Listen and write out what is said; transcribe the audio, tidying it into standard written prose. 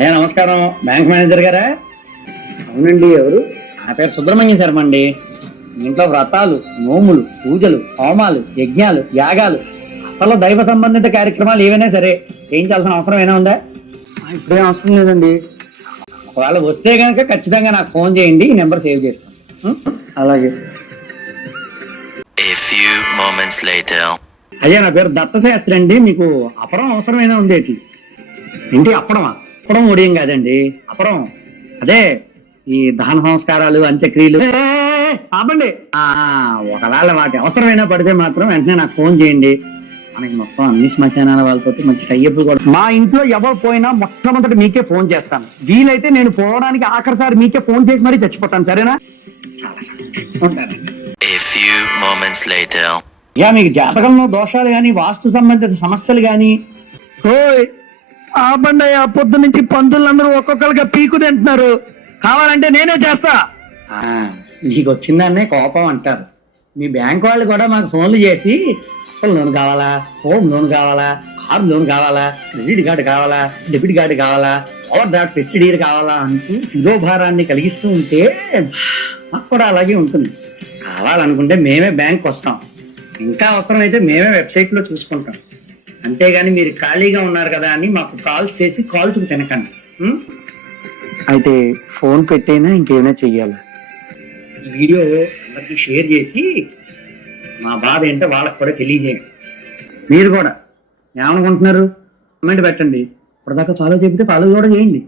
అయ్యా నమస్కారం, bank manager గారా? అవునండి, ఎవరు? నా పేరు సుబ్రహ్మణ్యం శర్మ అండి. ఇంట్లో వ్రతాలు, నోములు, పూజలు, హోమాలు, యజ్ఞాలు, యాగాలు, అసలు దైవ సంబంధిత కార్యక్రమాలు ఏవైనా సరే చేయించాల్సిన అవసరం ఏమైనా ఉందా? ఇప్పుడేం అవసరం లేదండి. ఒకవేళ వస్తే కనుక ఖచ్చితంగా నాకు ఫోన్ చేయండి, ఈ నెంబర్ సేవ్ చేస్తాను. అలాగే. A few moments later. అయ్యా నా పేరు దత్తశాస్త్రి అండి. మీకు అపరం అవసరమైనా ఉంది ఏంటి? ఏంటి అప్పడమా? అప్పడం ఒడియం కాదండి, అపరం. అదే ఈ దహన సంస్కారాలు, అంత్యక్రియలు. ఆపండి. ఒకవేళ వాటి అవసరమైనా పడితే మాత్రం వెంటనే నాకు ఫోన్ చేయండి. మనకి మొత్తం అన్ని శ్మశానాల వాళ్ళతో మంచి టైఅప్లు కూడా. మా ఇంట్లో ఎవరు పోయినా మొట్టమొదటి మీకే ఫోన్ చేస్తాను. వీలైతే నేను పోవడానికి ఆఖరిసారి మీకే ఫోన్ చేసి మరీ చచ్చిపోతాను, సరేనా? ఉంటానండి. A few moments later. Yeah, మీకు జాతకంలో దోషాలు గాని, వాస్తు సంబంధిత సమస్యలు గాని. ఆపండి, ఆ పొద్దు నుంచి పంతులందరూ ఒక్కొక్కరుగా పీకు తింటున్నారు. కావాలంటే నేనే చేస్తా. మీకు వచ్చిందన్నే కోపం అంటారు. మీ బ్యాంక్ వాళ్ళు కూడా మాకు ఫోన్లు చేసి అసలు లోన్ కావాలా, హోమ్ లోన్ కావాలా, కార్ లోన్ కావాలా, క్రెడిట్ కార్డు కావాలా, డెబిట్ కార్డు కావాలా, ఓవర్ డ్రాఫ్ట్ ఫెసిలిటీ కావాలా అంటూ శిరోభారాన్ని కలిగిస్తూ ఉంటే మాకు కూడా అలాగే ఉంటుంది. కావాలనుకుంటే మేమే బ్యాంక్ వస్తాం, ఇంకా అవసరమైతే మేమే వెబ్సైట్లో చూసుకుంటాం. అంతేగాని మీరు ఖాళీగా ఉన్నారు కదా అని మాకు కాల్స్ చేసి కాల్స్ తినకండి. అయితే ఫోన్ పెట్టైనా ఇంకేమైనా చెయ్యాలా? ఈ వీడియో అందరికి షేర్ చేసి మా బాధ ఏంటో వాళ్ళకి కూడా తెలియజేయండి. మీరు కూడా ఏమనుకుంటున్నారు? కామెంట్ పెట్టండి. ఇప్పటిదాకా ఫాలో చెబితే ఫాలో కూడా చేయండి.